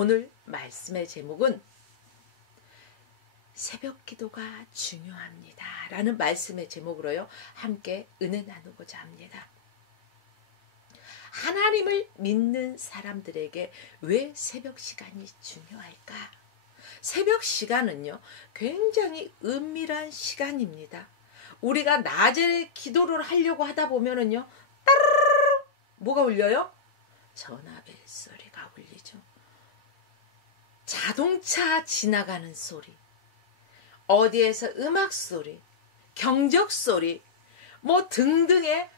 오늘 말씀의 제목은 새벽 기도가 중요합니다 라는 말씀의 제목으로요 함께 은혜 나누고자 합니다. 하나님을 믿는 사람들에게 왜 새벽 시간이 중요할까? 새벽 시간은요 굉장히 은밀한 시간입니다. 우리가 낮에 기도를 하려고 하다 보면은요 따르르르 뭐가 울려요? 전화벨 소리가 울리죠. 자동차 지나가는 소리, 어디에서 음악 소리, 경적 소리, 뭐 등등의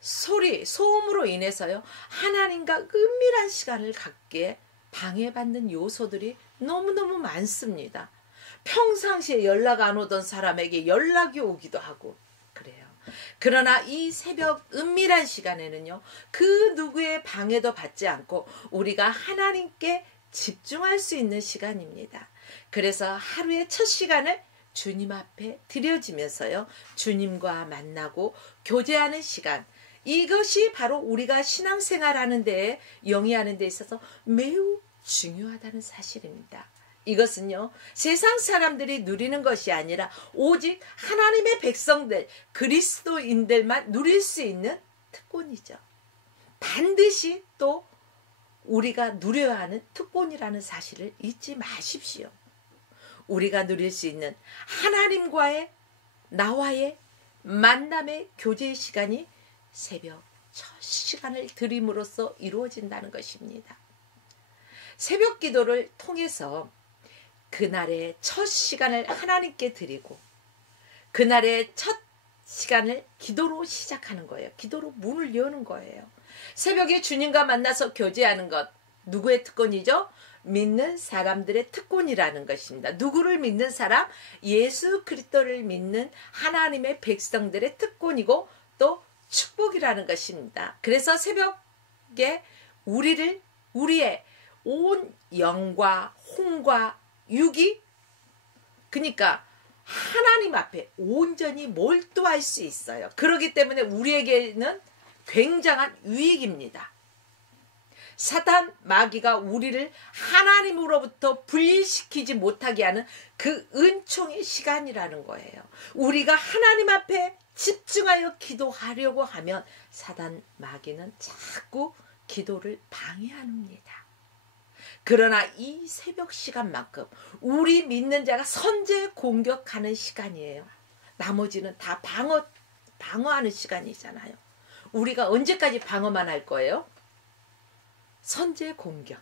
소리, 소음으로 인해서요 하나님과 은밀한 시간을 갖기에 방해받는 요소들이 너무너무 많습니다. 평상시에 연락 안 오던 사람에게 연락이 오기도 하고 그래요. 그러나 이 새벽 은밀한 시간에는요 그 누구의 방해도 받지 않고 우리가 하나님께 집중할 수 있는 시간입니다. 그래서 하루의 첫 시간을 주님 앞에 드려지면서요 주님과 만나고 교제하는 시간, 이것이 바로 우리가 신앙생활하는 데에 영위하는 데 있어서 매우 중요하다는 사실입니다. 이것은요 세상 사람들이 누리는 것이 아니라 오직 하나님의 백성들, 그리스도인들만 누릴 수 있는 특권이죠. 반드시 또 우리가 누려야 하는 특권이라는 사실을 잊지 마십시오. 우리가 누릴 수 있는 하나님과의 나와의 만남의 교제의 시간이 새벽 첫 시간을 드림으로써 이루어진다는 것입니다. 새벽 기도를 통해서 그날의 첫 시간을 하나님께 드리고 그날의 첫 시간을 기도로 시작하는 거예요. 기도로 문을 여는 거예요. 새벽에 주님과 만나서 교제하는 것, 누구의 특권이죠? 믿는 사람들의 특권이라는 것입니다. 누구를 믿는 사람? 예수 그리스도를 믿는 하나님의 백성들의 특권이고 또 축복이라는 것입니다. 그래서 새벽에 우리의 온 영과 혼과 육이 그러니까 하나님 앞에 온전히 몰두할 수 있어요. 그렇기 때문에 우리에게는 굉장한 유익입니다. 사탄 마귀가 우리를 하나님으로부터 분리시키지 못하게 하는 그 은총의 시간이라는 거예요. 우리가 하나님 앞에 집중하여 기도하려고 하면 사단 마귀는 자꾸 기도를 방해합니다. 그러나 이 새벽 시간만큼 우리 믿는 자가 선제 공격하는 시간이에요. 나머지는 다 방어하는 시간이잖아요. 우리가 언제까지 방어만 할 거예요? 선제 공격,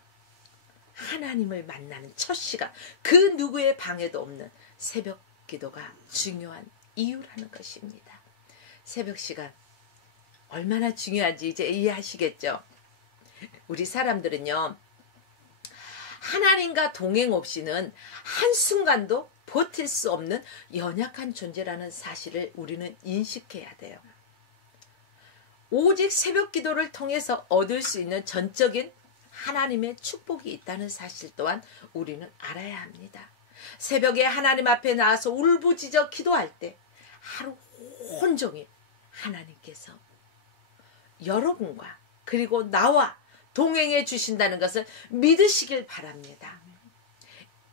하나님을 만나는 첫 시간, 그 누구의 방해도 없는 새벽 기도가 중요한 이유라는 것입니다. 새벽 시간 얼마나 중요한지 이제 이해하시겠죠? 우리 사람들은요 하나님과 동행 없이는 한순간도 버틸 수 없는 연약한 존재라는 사실을 우리는 인식해야 돼요. 오직 새벽 기도를 통해서 얻을 수 있는 전적인 하나님의 축복이 있다는 사실 또한 우리는 알아야 합니다. 새벽에 하나님 앞에 나와서 울부짖어 기도할 때 하루 온종일 하나님께서 여러분과 그리고 나와 동행해 주신다는 것을 믿으시길 바랍니다.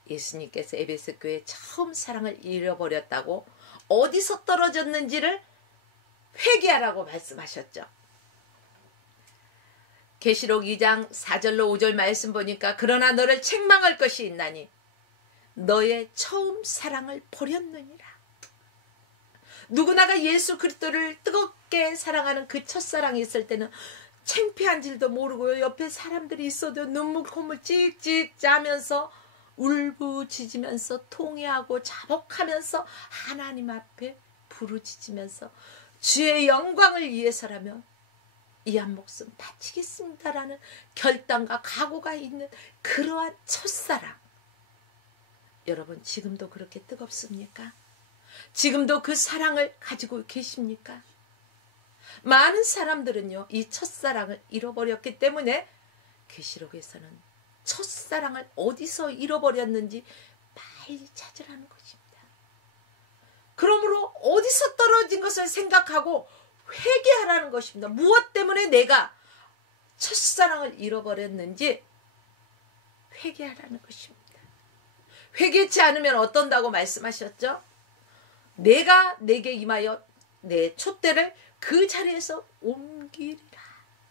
예수님께서 에베소 교회 처음 사랑을 잃어버렸다고 어디서 떨어졌는지를 회개하라고 말씀하셨죠. 계시록 2장 4절로 5절 말씀 보니까 그러나 너를 책망할 것이 있나니 너의 처음 사랑을 버렸느니라. 누구나가 예수 그리스도를 뜨겁게 사랑하는 그 첫사랑이 있을 때는 창피한 줄도 모르고요. 옆에 사람들이 있어도 눈물 콧물 찍찍 짜면서 울부짖으면서 통회하고 자복하면서 하나님 앞에 부르짖으면서 주의 영광을 위해서라면 이 한 목숨 바치겠습니다라는 결단과 각오가 있는 그러한 첫사랑. 여러분 지금도 그렇게 뜨겁습니까? 지금도 그 사랑을 가지고 계십니까? 많은 사람들은요 이 첫사랑을 잃어버렸기 때문에 계시록에서는 첫사랑을 어디서 잃어버렸는지 빨리 찾으라는 것입니다. 그러므로 어디서 떨어진 것을 생각하고 회개하라는 것입니다. 무엇 때문에 내가 첫사랑을 잃어버렸는지 회개하라는 것입니다. 회개치 않으면 어떤다고 말씀하셨죠? 내가 내게 임하여 내 촛대를 그 자리에서 옮기리라.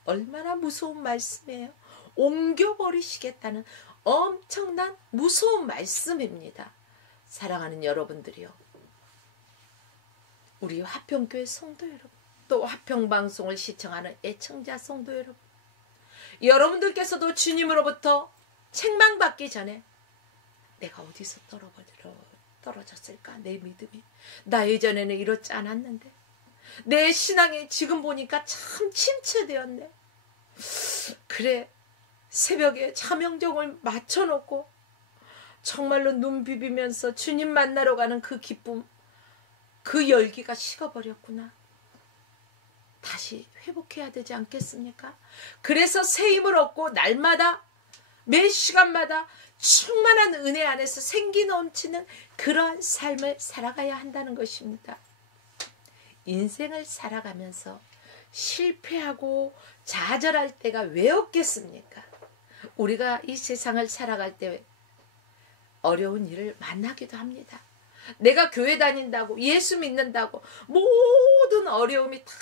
얼마나 무서운 말씀이에요. 옮겨버리시겠다는 엄청난 무서운 말씀입니다. 사랑하는 여러분들이요, 우리 화평교회 성도 여러분, 또 화평방송을 시청하는 애청자 성도 여러분, 여러분들께서도 주님으로부터 책망받기 전에 내가 어디서 떨어졌을까? 내 믿음이, 나 예전에는 이렇지 않았는데, 내 신앙이 지금 보니까 참 침체되었네. 그래, 새벽에 자명종을 맞춰놓고 정말로 눈 비비면서 주님 만나러 가는 그 기쁨, 그 열기가 식어버렸구나. 다시 회복해야 되지 않겠습니까? 그래서 새 힘을 얻고 날마다 매 시간마다 충만한 은혜 안에서 생기 넘치는 그러한 삶을 살아가야 한다는 것입니다. 인생을 살아가면서 실패하고 좌절할 때가 왜 없겠습니까? 우리가 이 세상을 살아갈 때 어려운 일을 만나기도 합니다. 내가 교회 다닌다고, 예수 믿는다고 모든 어려움이 다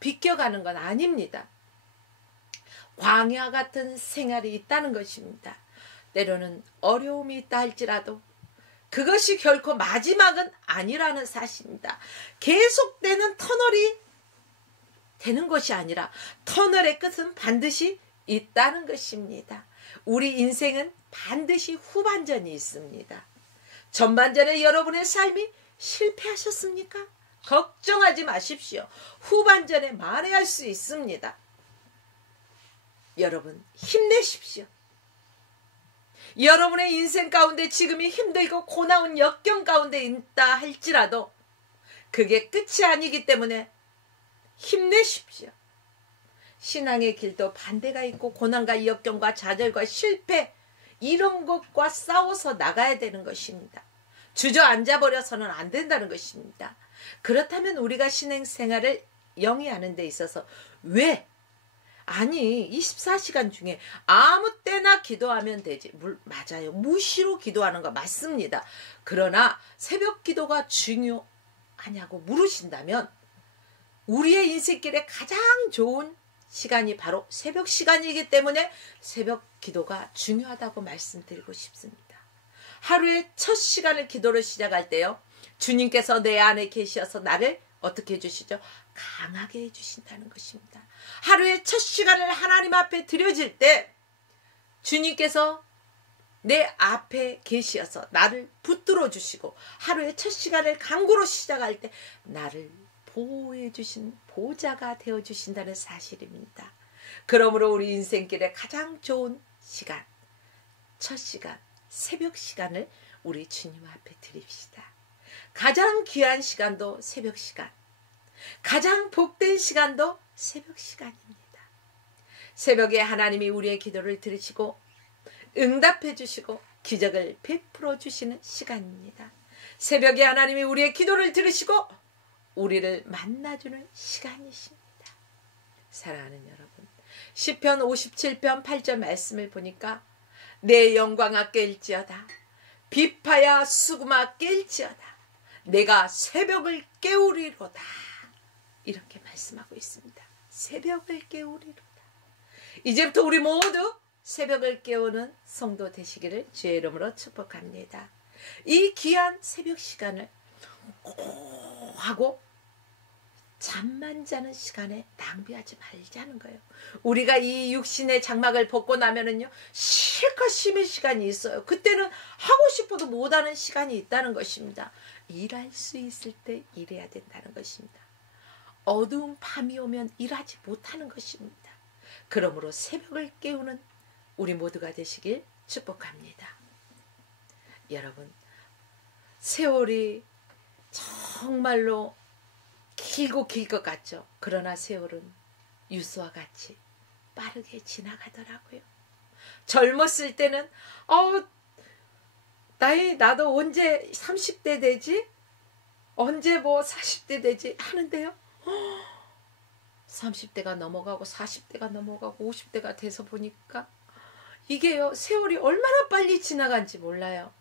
비껴가는 건 아닙니다. 광야 같은 생활이 있다는 것입니다. 때로는 어려움이 있다 할지라도 그것이 결코 마지막은 아니라는 사실입니다. 계속되는 터널이 되는 것이 아니라 터널의 끝은 반드시 있다는 것입니다. 우리 인생은 반드시 후반전이 있습니다. 전반전에 여러분의 삶이 실패하셨습니까? 걱정하지 마십시오. 후반전에 만회할 수 있습니다. 여러분, 힘내십시오. 여러분의 인생 가운데 지금이 힘들고 고나운 역경 가운데 있다 할지라도 그게 끝이 아니기 때문에 힘내십시오. 신앙의 길도 반대가 있고 고난과 역경과 좌절과 실패, 이런 것과 싸워서 나가야 되는 것입니다. 주저앉아 버려서는 안 된다는 것입니다. 그렇다면 우리가 신앙생활을 영위하는 데 있어서 왜? 아니, 24시간 중에 아무 때나 기도하면 되지. 맞아요. 무시로 기도하는 거 맞습니다. 그러나 새벽 기도가 중요하냐고 물으신다면 우리의 인생길에 가장 좋은 시간이 바로 새벽 시간이기 때문에 새벽 기도가 중요하다고 말씀드리고 싶습니다. 하루의 첫 시간을 기도로 시작할 때요, 주님께서 내 안에 계셔서 나를 어떻게 해주시죠? 강하게 해주신다는 것입니다. 하루의 첫 시간을 하나님 앞에 드려질 때 주님께서 내 앞에 계시어서 나를 붙들어 주시고 하루의 첫 시간을 강구로 시작할 때 나를 보호해 주신 보호자가 되어 주신다는 사실입니다. 그러므로 우리 인생길에 가장 좋은 시간, 첫 시간, 새벽 시간을 우리 주님 앞에 드립시다. 가장 귀한 시간도 새벽 시간, 가장 복된 시간도 새벽 시간입니다. 새벽에 하나님이 우리의 기도를 들으시고 응답해 주시고 기적을 베풀어 주시는 시간입니다. 새벽에 하나님이 우리의 기도를 들으시고 우리를 만나주는 시간이십니다. 사랑하는 여러분, 시편 57편 8절 말씀을 보니까 내 영광아 깰지어다, 비파야 수금아 깰지어다, 내가 새벽을 깨우리로다, 이렇게 말씀하고 있습니다. 새벽을 깨우리로다. 이제부터 우리 모두 새벽을 깨우는 성도 되시기를 주의 이름으로 축복합니다. 이 귀한 새벽 시간을 하고 잠만 자는 시간에 낭비하지 말자는 거예요. 우리가 이 육신의 장막을 벗고 나면은요, 실컷 쉬는 시간이 있어요. 그때는 하고 싶어도 못하는 시간이 있다는 것입니다. 일할 수 있을 때 일해야 된다는 것입니다. 어두운 밤이 오면 일하지 못하는 것입니다. 그러므로 새벽을 깨우는 우리 모두가 되시길 축복합니다. 여러분, 세월이 정말로 길고 길 것 같죠. 그러나 세월은 유수와 같이 빠르게 지나가더라고요. 젊었을 때는 나도 언제 30대 되지? 언제 40대 되지? 하는데요. 30대가 넘어가고 40대가 넘어가고 50대가 돼서 보니까 이게요, 세월이 얼마나 빨리 지나간지 몰라요.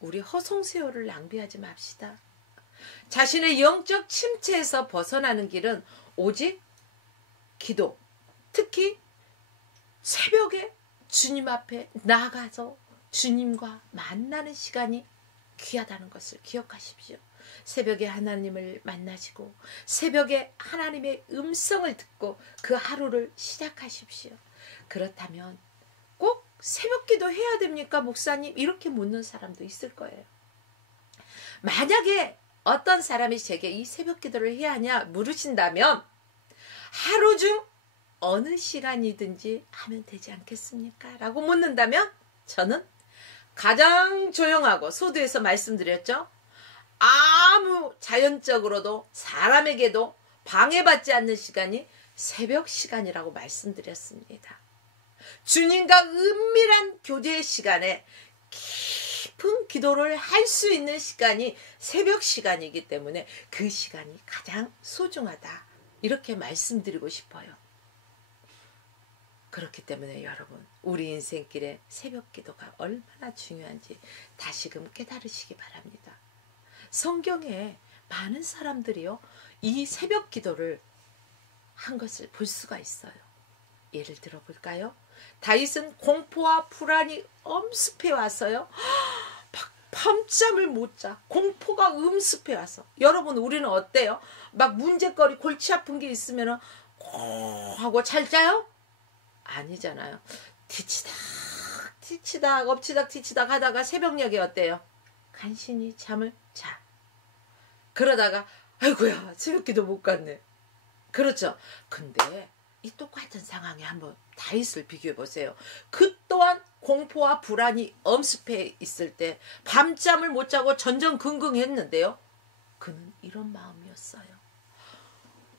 우리 허송 세월을 낭비하지 맙시다. 자신의 영적 침체에서 벗어나는 길은 오직 기도, 특히 새벽에 주님 앞에 나가서 주님과 만나는 시간이 귀하다는 것을 기억하십시오. 새벽에 하나님을 만나시고 새벽에 하나님의 음성을 듣고 그 하루를 시작하십시오. 그렇다면 꼭 새벽기도 해야 됩니까, 목사님? 이렇게 묻는 사람도 있을 거예요. 만약에 어떤 사람이 제게 이 새벽기도를 해야 하냐 물으신다면 하루 중 어느 시간이든지 하면 되지 않겠습니까? 라고 묻는다면 저는 가장 조용하고 소두에서 말씀드렸죠. 아무 자연적으로도 사람에게도 방해받지 않는 시간이 새벽 시간이라고 말씀드렸습니다. 주님과 은밀한 교제의 시간에 깊은 기도를 할 수 있는 시간이 새벽 시간이기 때문에 그 시간이 가장 소중하다. 이렇게 말씀드리고 싶어요. 그렇기 때문에 여러분, 우리 인생길에 새벽 기도가 얼마나 중요한지 다시금 깨달으시기 바랍니다. 성경에 많은 사람들이요, 이 새벽 기도를 한 것을 볼 수가 있어요. 예를 들어 볼까요? 다윗은 공포와 불안이 엄습해 와서요, 밤잠을 못 자. 공포가 음습해 와서. 여러분, 우리는 어때요? 막 문제거리, 골치 아픈 게 있으면 하고 잘 자요? 아니잖아요. 뒤치다 엎치닥 하다가 새벽녘에 어때요? 간신히 잠을 자. 그러다가 아이고야, 새벽기도 못 갔네. 그렇죠. 근데 이 똑같은 상황에 한번 다윗을 비교해 보세요. 그 또한 공포와 불안이 엄습해 있을 때 밤잠을 못 자고 전전긍긍했는데요. 그는 이런 마음이었어요.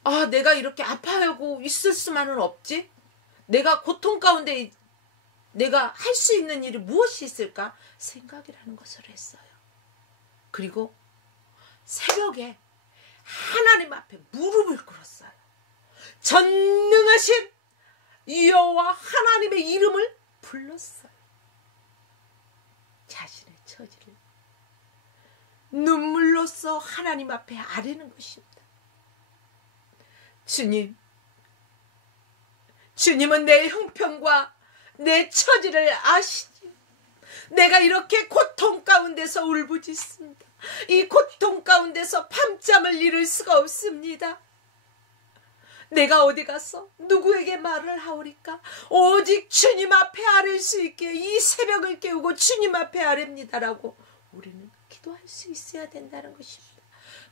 아, 내가 이렇게 아파하고 있을 수만은 없지? 내가 고통 가운데 내가 할 수 있는 일이 무엇이 있을까? 생각이라는 것을 했어요. 그리고 새벽에 하나님 앞에 무릎을 꿇었어요. 전능하신 여호와 하나님의 이름을 불렀어요. 자신의 처지를 눈물로써 하나님 앞에 아뢰는 것입니다. 주님은 내 형편과 내 처지를 아시지. 내가 이렇게 고통 가운데서 울부짖습니다. 이 고통 가운데서 밤잠을 이룰 수가 없습니다. 내가 어디 가서 누구에게 말을 하오리까? 오직 주님 앞에 아뢰 수 있게 이 새벽을 깨우고 주님 앞에 아뢰입니다라고 우리는 기도할 수 있어야 된다는 것입니다.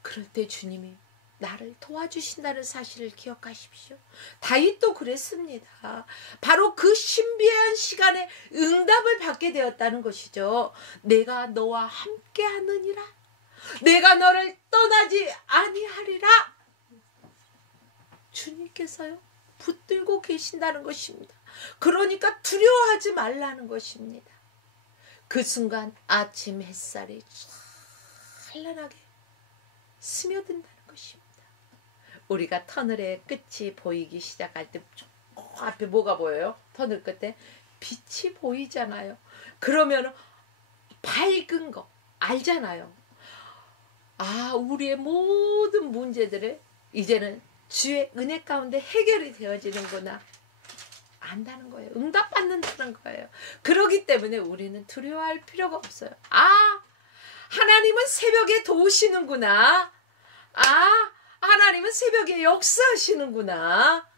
그럴 때 주님이 나를 도와주신다는 사실을 기억하십시오. 다윗도 그랬습니다. 바로 그 신비한 시간에 응답을 받게 되었다는 것이죠. 내가 너와 함께 하느니라. 내가 너를 떠나지 아니하리라. 주님께서요, 붙들고 계신다는 것입니다. 그러니까 두려워하지 말라는 것입니다. 그 순간 아침 햇살이 찬란하게 스며든다는 것입니다. 우리가 터널의 끝이 보이기 시작할 때 앞에 뭐가 보여요? 터널 끝에 빛이 보이잖아요. 그러면 밝은 거 알잖아요. 아, 우리의 모든 문제들을 이제는 주의 은혜 가운데 해결이 되어지는구나 안다는 거예요. 응답받는다는 거예요. 그렇기 때문에 우리는 두려워할 필요가 없어요. 아, 하나님은 새벽에 도우시는구나. 아, 하나님은 새벽에 역사하시는구나.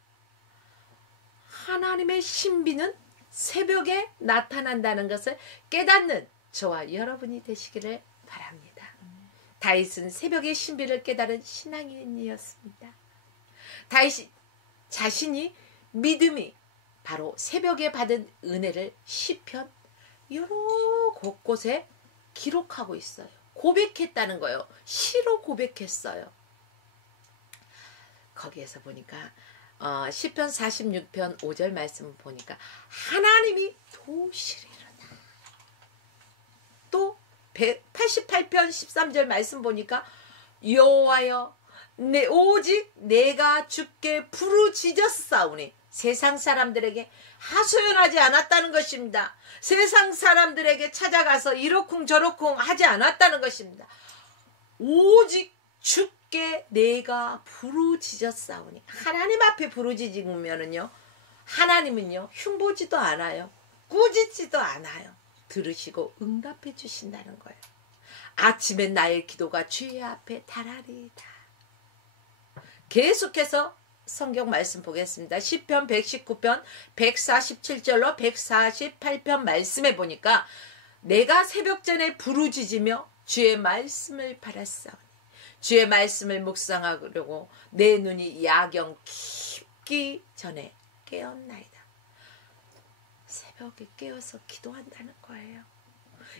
하나님의 신비는 새벽에 나타난다는 것을 깨닫는 저와 여러분이 되시기를 바랍니다. 다윗은 새벽의 신비를 깨달은 신앙인이었습니다. 다윗이 자신이 믿음이 바로 새벽에 받은 은혜를 시편 여러 곳곳에 기록하고 있어요. 고백했다는 거예요. 시로 고백했어요. 거기에서 보니까 시편 46편 5절 말씀 보니까 하나님이 도우시리로다. 또 88편 13절 말씀 보니까 여호와여 오직 내가 주께 부르짖었사오니 세상 사람들에게 하소연하지 않았다는 것입니다. 세상 사람들에게 찾아가서 이러쿵 저러쿵 하지 않았다는 것입니다. 오직 주께 내가 부르짖었사오니. 하나님 앞에 부르짖으면은요, 하나님은요 흉보지도 않아요. 꾸짖지도 않아요. 들으시고 응답해 주신다는 거예요. 아침에 나의 기도가 주의 앞에 달하리이다. 계속해서 성경 말씀 보겠습니다. 시편 119편 147절로 148편 말씀에 보니까 내가 새벽전에 부르짖으며 주의 말씀을 바랐사오니 주의 말씀을 묵상하려고 내 눈이 야경 깊기 전에 깨었나이다. 새벽에 깨어서 기도한다는 거예요.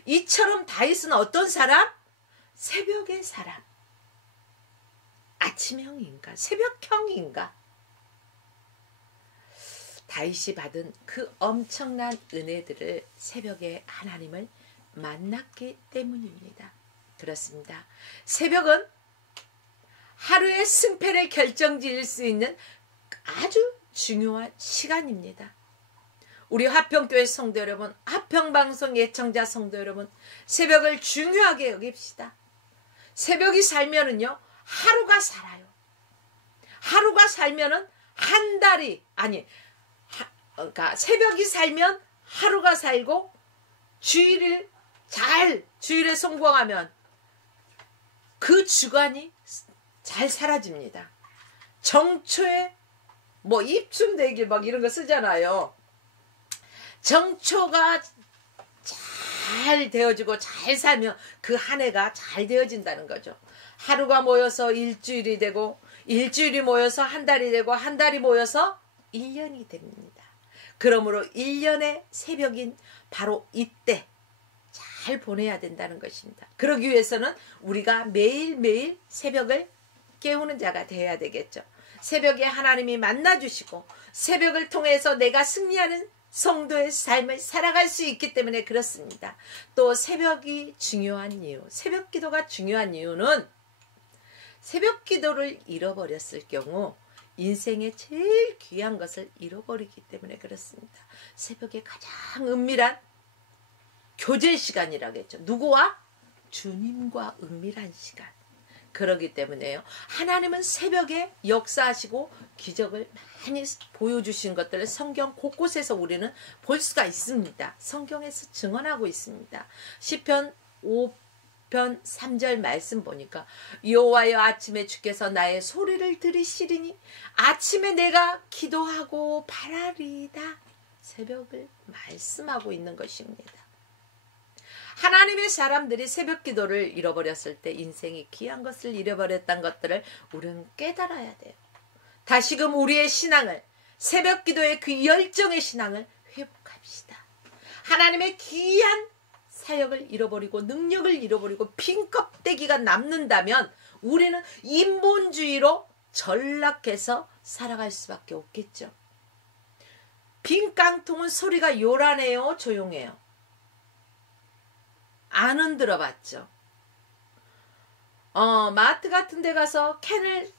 이처럼 다윗은 어떤 사람? 새벽의 사람. 아침형인가? 새벽형인가? 다윗이 받은 그 엄청난 은혜들을 새벽에 하나님을 만났기 때문입니다. 그렇습니다. 새벽은 하루의 승패를 결정지을 수 있는 아주 중요한 시간입니다. 우리 화평교회 성도 여러분, 화평방송 예청자 성도 여러분, 새벽을 중요하게 여깁시다. 새벽이 살면은요, 하루가 살아요. 하루가 살면은 한 달이, 그러니까 새벽이 살면 하루가 살고, 주일에 성공하면 그 주간이 잘 사라집니다. 정초에 입춘대길 이런 거 쓰잖아요. 정초가 잘 되어지고 잘 살면 그 한 해가 잘 되어진다는 거죠. 하루가 모여서 일주일이 되고, 일주일이 모여서 한 달이 되고, 한 달이 모여서 1년이 됩니다. 그러므로 1년의 새벽인 바로 이때 잘 보내야 된다는 것입니다. 그러기 위해서는 우리가 매일매일 새벽을 깨우는 자가 되어야 되겠죠. 새벽에 하나님이 만나주시고 새벽을 통해서 내가 승리하는 성도의 삶을 살아갈 수 있기 때문에 그렇습니다. 또 새벽이 중요한 이유, 새벽 기도가 중요한 이유는 새벽 기도를 잃어버렸을 경우 인생의 제일 귀한 것을 잃어버리기 때문에 그렇습니다. 새벽에 가장 은밀한 교제 시간이라겠죠. 누구와? 주님과 은밀한 시간. 그러기 때문에요. 하나님은 새벽에 역사하시고 기적을 많이 보여주신 것들을 성경 곳곳에서 우리는 볼 수가 있습니다. 성경에서 증언하고 있습니다. 시편 5편 3절 말씀 보니까 여호와여 아침에 주께서 나의 소리를 들으시리니 아침에 내가 기도하고 바라리이다. 새벽을 말씀하고 있는 것입니다. 하나님의 사람들이 새벽 기도를 잃어버렸을 때 인생이 귀한 것을 잃어버렸다는 것들을 우리는 깨달아야 돼요. 다시금 우리의 신앙을, 새벽 기도의 그 열정의 신앙을 회복합시다. 하나님의 귀한 사역을 잃어버리고 능력을 잃어버리고 빈 껍데기가 남는다면 우리는 인본주의로 전락해서 살아갈 수밖에 없겠죠. 빈 깡통은 소리가 요란해요, 조용해요? 안 흔들어 봤죠. 마트 같은 데 가서 캔을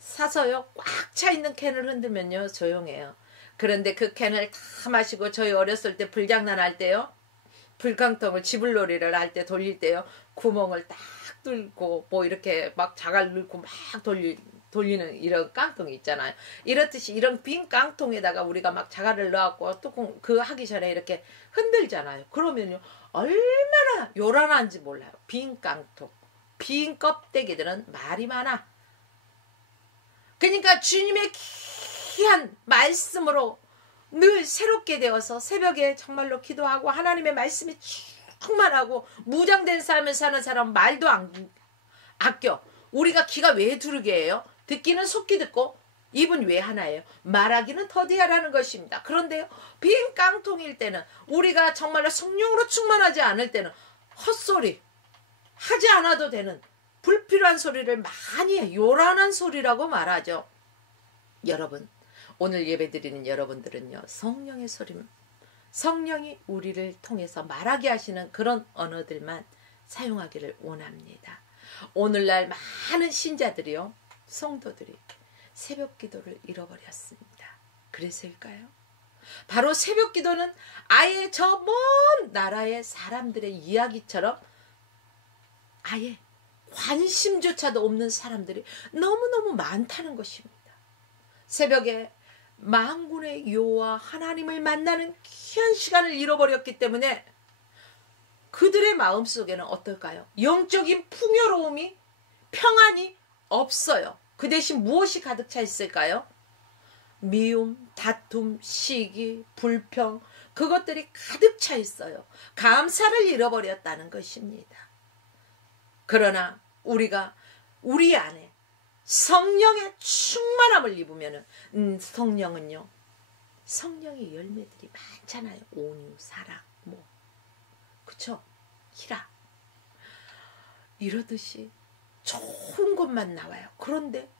사서요, 꽉 차 있는 캔을 흔들면요, 조용해요. 그런데 그 캔을 다 마시고 저희 어렸을 때 불장난 할 때요, 불깡통을 지불놀이를 할 때 돌릴 때요, 구멍을 딱 뚫고 이렇게 막 자갈 넣고 막 돌리는 이런 깡통이 있잖아요. 이렇듯이 이런 빈 깡통에다가 우리가 막 자갈을 넣어갖고 뚜껑 하기 전에 이렇게 흔들잖아요. 그러면요, 얼마나 요란한지 몰라요. 빈 깡통, 빈 껍데기들은 말이 많아. 그러니까 주님의 귀한 말씀으로 늘 새롭게 되어서 새벽에 정말로 기도하고 하나님의 말씀이 충만하고 무장된 삶을 사는 사람 말도 안 아껴. 우리가 귀가 왜 두르게 해요? 듣기는 속기 듣고 입은 왜 하나예요? 말하기는 더디하라는 것입니다. 그런데요, 빈 깡통일 때는, 우리가 정말로 성령으로 충만하지 않을 때는 헛소리 하지 않아도 되는 불필요한 소리를 많이 해. 요란한 소리라고 말하죠. 여러분, 오늘 예배드리는 여러분들은요, 성령의 소리, 성령이 우리를 통해서 말하게 하시는 그런 언어들만 사용하기를 원합니다. 오늘날 많은 신자들이요, 성도들이 새벽 기도를 잃어버렸습니다. 그래서일까요? 바로 새벽 기도는 아예 저 먼 나라의 사람들의 이야기처럼 아예 관심조차도 없는 사람들이 너무너무 많다는 것입니다. 새벽에 만군의 여호와 하나님을 만나는 귀한 시간을 잃어버렸기 때문에 그들의 마음속에는 어떨까요? 영적인 풍요로움이, 평안이 없어요. 그 대신 무엇이 가득 차 있을까요? 미움, 다툼, 시기, 불평, 그것들이 가득 차 있어요. 감사를 잃어버렸다는 것입니다. 그러나 우리가 우리 안에 성령의 충만함을 입으면은 성령은요, 성령의 열매들이 많잖아요. 온유, 사랑, 그쵸? 희락. 이러듯이 좋은 것만 나와요. 그런데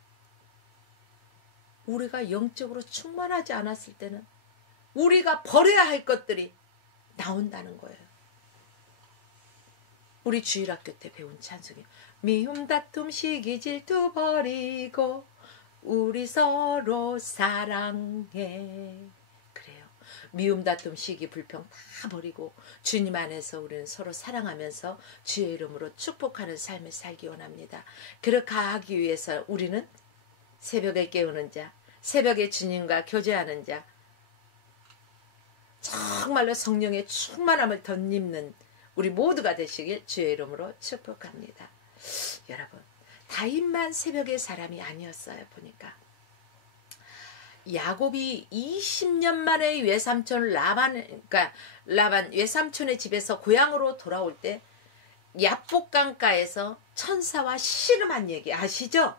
우리가 영적으로 충만하지 않았을 때는 우리가 버려야 할 것들이 나온다는 거예요. 우리 주일학교 때 배운 찬송이 미움 다툼 시기 질투 버리고 우리 서로 사랑해. 그래요. 미움 다툼 시기 불평 다 버리고 주님 안에서 우리는 서로 사랑하면서 주의 이름으로 축복하는 삶을 살기 원합니다. 그렇게 하기 위해서 우리는 새벽에 깨우는 자, 새벽에 주님과 교제하는 자, 정말로 성령의 충만함을 덧입는 우리 모두가 되시길 주의 이름으로 축복합니다. 여러분, 다윗만 새벽의 사람이 아니었어요. 보니까 야곱이 20년 만에 외삼촌 라반 외삼촌의 집에서 고향으로 돌아올 때 야복강가에서 천사와 씨름한 얘기 아시죠?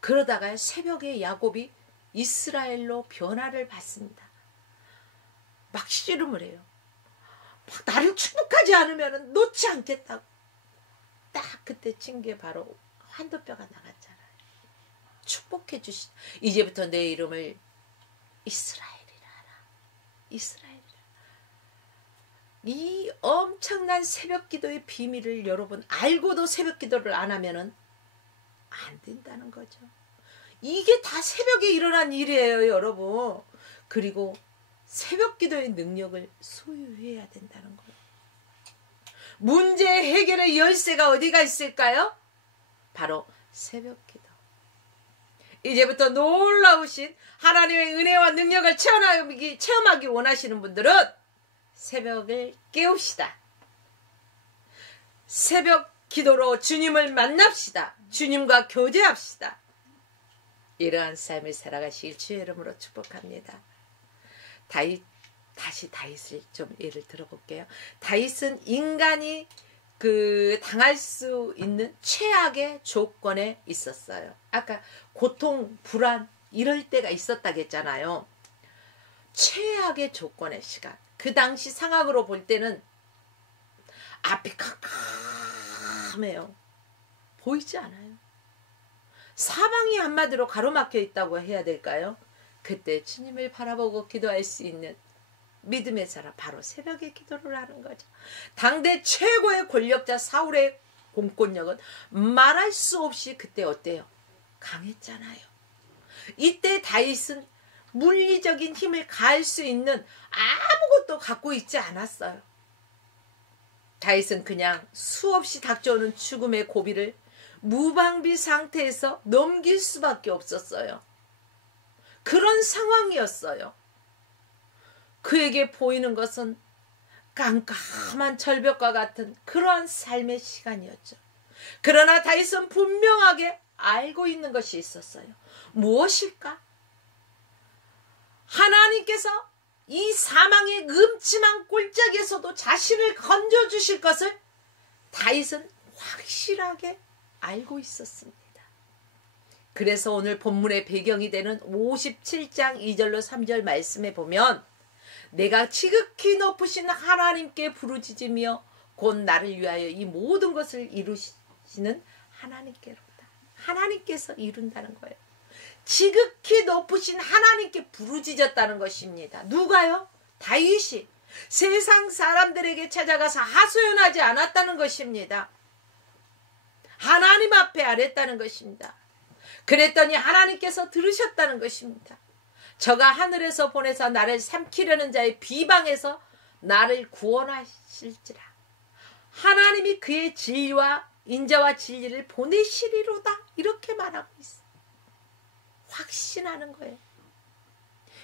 그러다가 새벽에 야곱이 이스라엘로 변화를 받습니다. 막 씨름을 해요. 막 나를 축복하지 않으면 놓지 않겠다고. 딱 그때 친 게 바로 환도뼈가 나갔잖아요. 축복해 주시. 이제부터 내 이름을 이스라엘이라 하라. 이스라엘이라. 이 엄청난 새벽 기도의 비밀을 여러분 알고도 새벽 기도를 안 하면은 안 된다는 거죠. 이게 다 새벽에 일어난 일이에요, 여러분. 그리고 새벽 기도의 능력을 소유해야 된다는 거예요. 문제 해결의 열쇠가 어디가 있을까요? 바로 새벽 기도. 이제부터 놀라우신 하나님의 은혜와 능력을 체험하기 원하시는 분들은 새벽을 깨웁시다. 새벽 기도로 주님을 만납시다. 주님과 교제합시다. 이러한 삶을 살아가실 주의 이름으로 축복합니다. 다시 다윗을 좀 예를 들어볼게요. 다윗은 인간이 당할 수 있는 최악의 조건에 있었어요. 아까 고통, 불안 이럴 때가 있었다겠잖아요. 최악의 조건의 시간. 그 당시 상황으로 볼 때는 앞이 캄캄해요. 보이지 않아요. 사방이 한마디로 가로막혀 있다고 해야 될까요? 그때 주님을 바라보고 기도할 수 있는 믿음의 사람, 바로 새벽에 기도를 하는 거죠. 당대 최고의 권력자 사울의 공권력은 말할 수 없이 그때 어때요? 강했잖아요. 이때 다윗은 물리적인 힘을 가할 수 있는 아무것도 갖고 있지 않았어요. 다윗은 그냥 수없이 닥쳐오는 죽음의 고비를 무방비 상태에서 넘길 수밖에 없었어요. 그런 상황이었어요. 그에게 보이는 것은 깜깜한 절벽과 같은 그러한 삶의 시간이었죠. 그러나 다윗은 분명하게 알고 있는 것이 있었어요. 무엇일까? 하나님께서 이 사망의 음침한 꼴짝에서도 자신을 건져주실 것을 다윗은 확실하게 알고 있었습니다. 그래서 오늘 본문의 배경이 되는 57장 2절로 3절 말씀에 보면 내가 지극히 높으신 하나님께 부르짖으며 곧 나를 위하여 이 모든 것을 이루시는 하나님께로다. 하나님께서 이룬다는 거예요. 지극히 높으신 하나님께 부르짖었다는 것입니다. 누가요? 다윗이 세상 사람들에게 찾아가서 하소연하지 않았다는 것입니다. 하나님 앞에 아랬다는 것입니다. 그랬더니 하나님께서 들으셨다는 것입니다. 저가 하늘에서 보내서 나를 삼키려는 자의 비방에서 나를 구원하실지라. 하나님이 그의 진리와 인자와 진리를 보내시리로다. 이렇게 말하고 있어. 확신하는 거예요.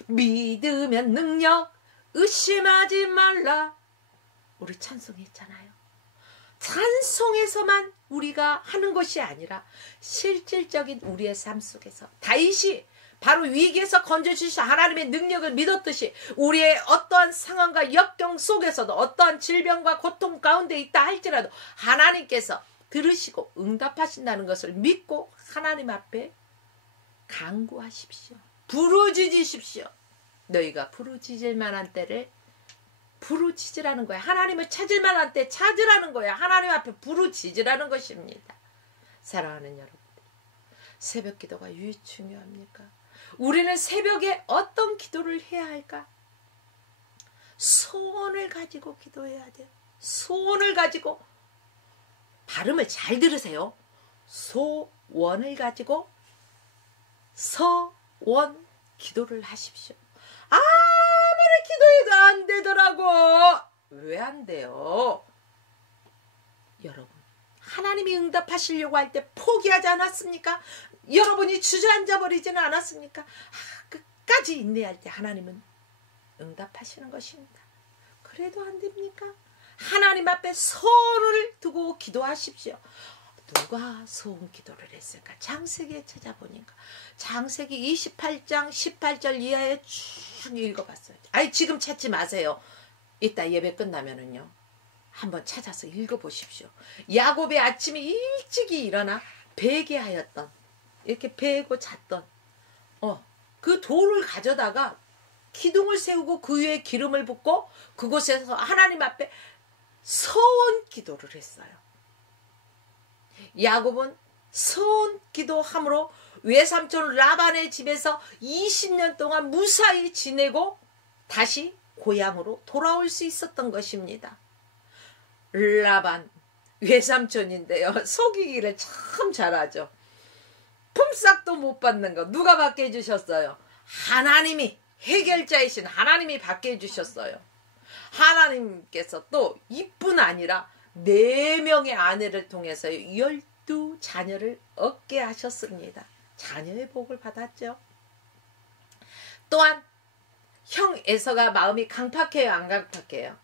믿으면 능력, 의심하지 말라. 우리 찬송했잖아요. 찬송에서만 우리가 하는 것이 아니라 실질적인 우리의 삶 속에서 다윗이 바로 위기에서 건져주신 하나님의 능력을 믿었듯이 우리의 어떠한 상황과 역경 속에서도 어떠한 질병과 고통 가운데 있다 할지라도 하나님께서 들으시고 응답하신다는 것을 믿고 하나님 앞에 간구하십시오. 부르짖으십시오. 너희가 부르짖을 만한 때를 부르짖으라는 거야. 하나님을 찾을 만한 때 찾으라는 거야. 하나님 앞에 부르짖으라는 것입니다. 사랑하는 여러분들, 새벽 기도가 왜 중요합니까? 우리는 새벽에 어떤 기도를 해야 할까? 소원을 가지고 기도해야 돼요. 소원을 가지고, 발음을 잘 들으세요. 소원을 가지고 서원 기도를 하십시오. 아무리 기도해도 안 되더라고. 왜 안 돼요? 여러분, 하나님이 응답하시려고 할 때 포기하지 않았습니까? 여러분이 주저앉아 버리지는 않았습니까? 끝까지 인내할 때 하나님은 응답하시는 것입니다. 그래도 안 됩니까? 하나님 앞에 소원을 두고 기도하십시오. 누가 소원 기도를 했을까? 창세기에 찾아보니까 창세기 28장 18절 이하에 쭉 읽어봤어요. 아니 지금 찾지 마세요. 이따 예배 끝나면은요 한번 찾아서 읽어보십시오. 야곱의 아침에 일찍이 일어나 베개하였던, 이렇게 베고 잤던 그 돌을 가져다가 기둥을 세우고 그 위에 기름을 붓고 그곳에서 하나님 앞에 서원 기도를 했어요. 야곱은 서원 기도함으로 외삼촌 라반의 집에서 20년 동안 무사히 지내고 다시 고향으로 돌아올 수 있었던 것입니다. 라반 외삼촌인데요, 속이기를 참 잘하죠. 품삯도 못 받는 거 누가 받게 해주셨어요? 하나님이, 해결자이신 하나님이 받게 해주셨어요. 하나님께서 또 이뿐 아니라 4명의 아내를 통해서 12자녀를 얻게 하셨습니다. 자녀의 복을 받았죠. 또한 형 에서가 마음이 강팍해요, 안 강팍해요?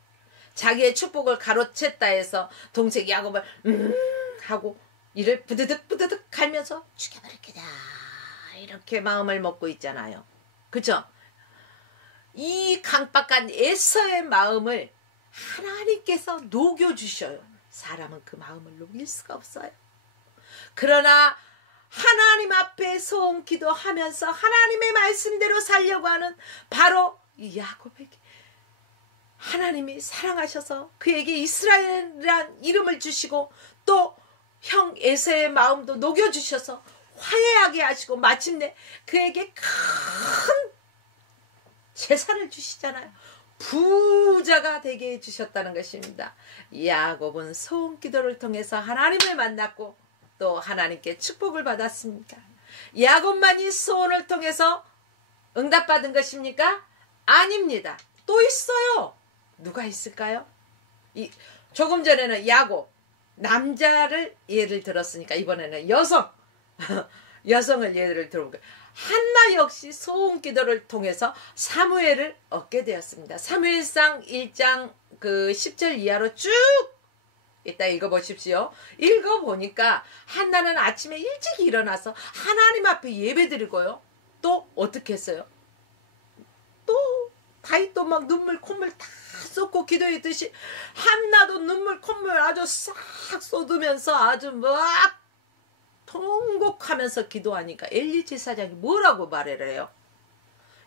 자기의 축복을 가로챘다 해서 동생 야곱을 하고 이를 부드득 부드득 갈면서 죽여버릴 거다, 이렇게 마음을 먹고 있잖아요. 그죠? 이 강박한 에서의 마음을 하나님께서 녹여주셔요. 사람은 그 마음을 녹일 수가 없어요. 그러나 하나님 앞에 소원 기도하면서 하나님의 말씀대로 살려고 하는 바로 이 야곱에게 하나님이 사랑하셔서 그에게 이스라엘이란 이름을 주시고 또 형 에서의 마음도 녹여주셔서 화해하게 하시고 마침내 그에게 큰 재산을 주시잖아요. 부자가 되게 해주셨다는 것입니다. 야곱은 소원 기도를 통해서 하나님을 만났고 또 하나님께 축복을 받았습니다. 야곱만이 소원을 통해서 응답받은 것입니까? 아닙니다. 또 있어요. 누가 있을까요? 조금 전에는 야곱, 남자를 예를 들었으니까 이번에는 여성을 예를 들어볼게요. 한나 역시 소원 기도를 통해서 사무엘을 얻게 되었습니다. 사무엘상 1장 10절 이하로 쭉 이따 읽어보십시오. 읽어보니까 한나는 아침에 일찍 일어나서 하나님 앞에 예배드리고요. 또 어떻게 했어요? 또 다윗도 막 눈물 콧물 다 쏟고 기도했듯이 한나도 눈물 콧물 아주 싹 쏟으면서 아주 막 통곡하면서 기도하니까 엘리 제사장이 뭐라고 말을 해요?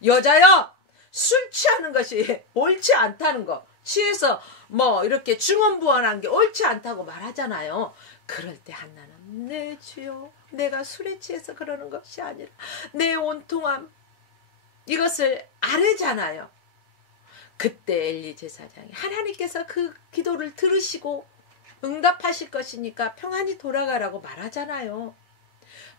여자여, 술 취하는 것이 옳지 않다는 거, 취해서 뭐 이렇게 중언부언한 게 옳지 않다고 말하잖아요. 그럴 때 한나는 네 주여, 내가 술에 취해서 그러는 것이 아니라 내 온통함, 이것을 아뢰잖아요. 그때 엘리 제사장이 하나님께서 그 기도를 들으시고 응답하실 것이니까 평안히 돌아가라고 말하잖아요.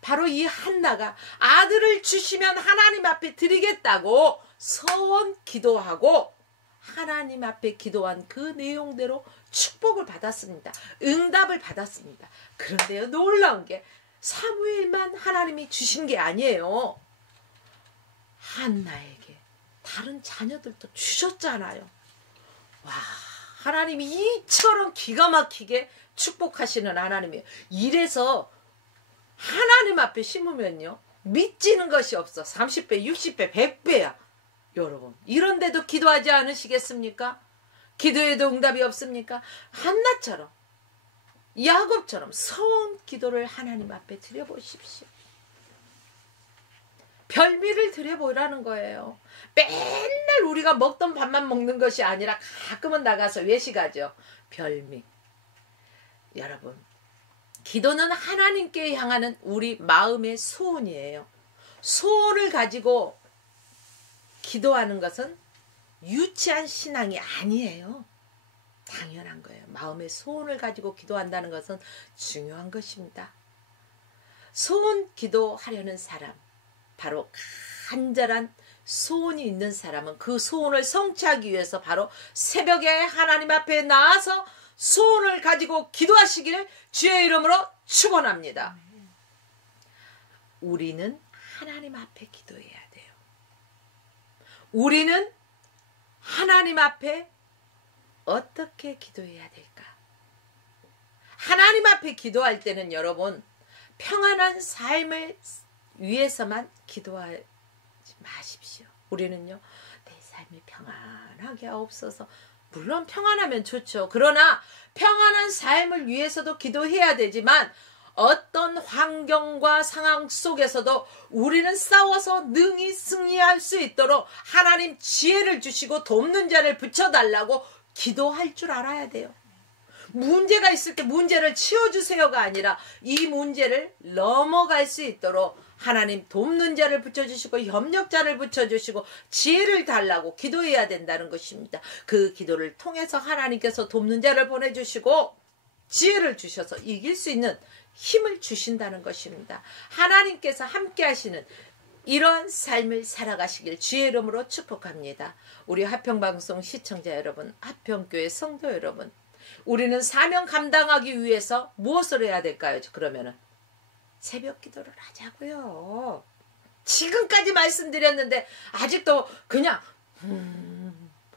바로 이 한나가 아들을 주시면 하나님 앞에 드리겠다고 서원 기도하고 하나님 앞에 기도한 그 내용대로 축복을 받았습니다. 응답을 받았습니다. 그런데요, 놀라운 게 사무엘만 하나님이 주신 게 아니에요. 한나에게 다른 자녀들도 주셨잖아요. 와, 하나님이 이처럼 기가 막히게 축복하시는 하나님이에요. 이래서 하나님 앞에 심으면요, 믿지는 것이 없어. 30배, 60배, 100배야. 여러분, 이런데도 기도하지 않으시겠습니까? 기도에도 응답이 없습니까? 한나처럼, 야곱처럼 서원 기도를 하나님 앞에 드려보십시오. 별미를 드려보라는 거예요. 맨날 우리가 먹던 밥만 먹는 것이 아니라 가끔은 나가서 외식하죠. 별미. 여러분, 기도는 하나님께 향하는 우리 마음의 소원이에요. 소원을 가지고 기도하는 것은 유치한 신앙이 아니에요. 당연한 거예요. 마음의 소원을 가지고 기도한다는 것은 중요한 것입니다. 소원 기도하려는 사람, 바로 간절한 소원이 있는 사람은 그 소원을 성취하기 위해서 바로 새벽에 하나님 앞에 나와서 소원을 가지고 기도하시기를 주의 이름으로 축원합니다. 우리는 하나님 앞에 기도해야 돼요. 우리는 하나님 앞에 어떻게 기도해야 될까? 하나님 앞에 기도할 때는 여러분, 평안한 삶을 위해서만 기도하지 마십시오. 우리는요, 내 삶이 평안하게 하옵소서. 물론 평안하면 좋죠. 그러나 평안한 삶을 위해서도 기도해야 되지만 어떤 환경과 상황 속에서도 우리는 싸워서 능히 승리할 수 있도록 하나님 지혜를 주시고 돕는 자를 붙여달라고 기도할 줄 알아야 돼요. 문제가 있을 때 문제를 치워주세요가 아니라 이 문제를 넘어갈 수 있도록 하나님 돕는 자를 붙여주시고 협력자를 붙여주시고 지혜를 달라고 기도해야 된다는 것입니다. 그 기도를 통해서 하나님께서 돕는 자를 보내주시고 지혜를 주셔서 이길 수 있는 힘을 주신다는 것입니다. 하나님께서 함께 하시는 이러한 삶을 살아가시길 주의 이름으로 축복합니다. 우리 화평방송 시청자 여러분, 화평교회 성도 여러분, 우리는 사명 감당하기 위해서 무엇을 해야 될까요? 그러면은 새벽 기도를 하자고요. 지금까지 말씀드렸는데 아직도 그냥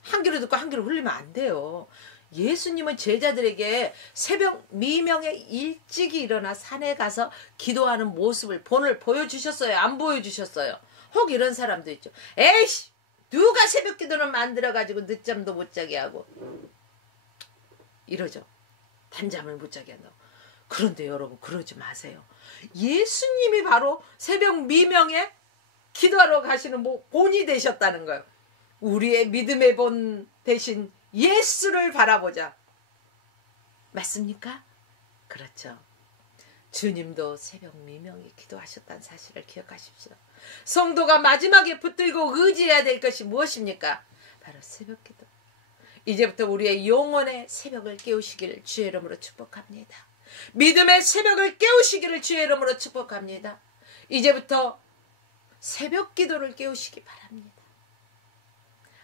한 귀로 듣고 한 귀로 흘리면 안 돼요. 예수님은 제자들에게 새벽 미명에 일찍이 일어나 산에 가서 기도하는 모습을 본을 보여주셨어요? 안 보여주셨어요? 혹 이런 사람도 있죠. 에이씨, 누가 새벽 기도를 만들어가지고 늦잠도 못 자게 하고 이러죠. 단잠을 못 자게 한다고. 그런데 여러분, 그러지 마세요. 예수님이 바로 새벽 미명에 기도하러 가시는 본이 되셨다는 거예요. 우리의 믿음의 본 대신 예수를 바라보자. 맞습니까? 그렇죠. 주님도 새벽 미명에 기도하셨다는 사실을 기억하십시오. 성도가 마지막에 붙들고 의지해야 될 것이 무엇입니까? 바로 새벽 기도. 이제부터 우리의 영혼의 새벽을 깨우시기를 주의 이름으로 축복합니다. 믿음의 새벽을 깨우시기를 주의 이름으로 축복합니다. 이제부터 새벽 기도를 깨우시기 바랍니다.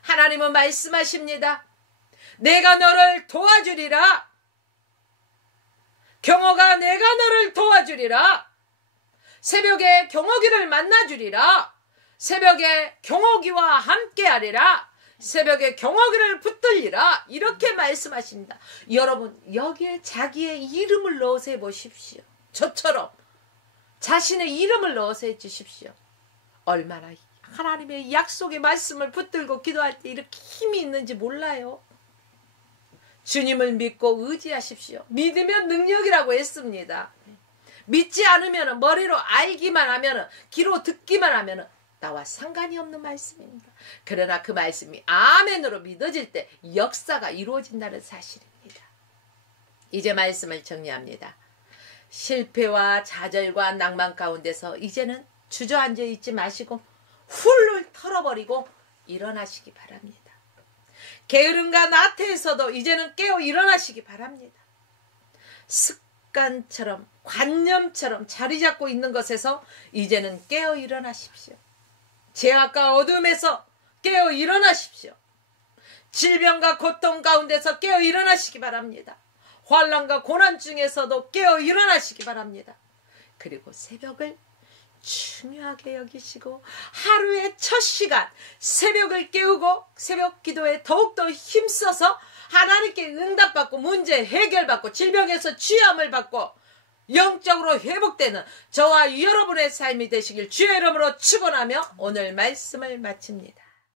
하나님은 말씀하십니다. 내가 너를 도와주리라. 경호가 내가 너를 도와주리라. 새벽에 경호기를 만나주리라. 새벽에 경호기와 함께하리라. 새벽에 경호기를 붙들리라. 이렇게 말씀하십니다. 여러분, 여기에 자기의 이름을 넣어서 해보십시오. 저처럼 자신의 이름을 넣어서 해주십시오. 얼마나 하나님의 약속의 말씀을 붙들고 기도할 때 이렇게 힘이 있는지 몰라요. 주님을 믿고 의지하십시오. 믿으면 능력이라고 했습니다. 믿지 않으면, 머리로 알기만 하면, 귀로 듣기만 하면 나와 상관이 없는 말씀입니다. 그러나 그 말씀이 아멘으로 믿어질 때 역사가 이루어진다는 사실입니다. 이제 말씀을 정리합니다. 실패와 좌절과 낭만 가운데서 이제는 주저앉아 있지 마시고 훌훌 털어버리고 일어나시기 바랍니다. 게으름과 나태에서도 이제는 깨어 일어나시기 바랍니다. 습관처럼 관념처럼 자리 잡고 있는 것에서 이제는 깨어 일어나십시오. 죄악과 어둠에서 깨어 일어나십시오. 질병과 고통 가운데서 깨어 일어나시기 바랍니다. 환난과 고난 중에서도 깨어 일어나시기 바랍니다. 그리고 새벽을 중요하게 여기시고 하루의 첫 시간 새벽을 깨우고 새벽 기도에 더욱더 힘써서 하나님께 응답받고 문제 해결받고 질병에서 치유함을 받고 영적으로 회복되는 저와 여러분의 삶이 되시길 주의 이름으로 축원하며 오늘 말씀을 마칩니다.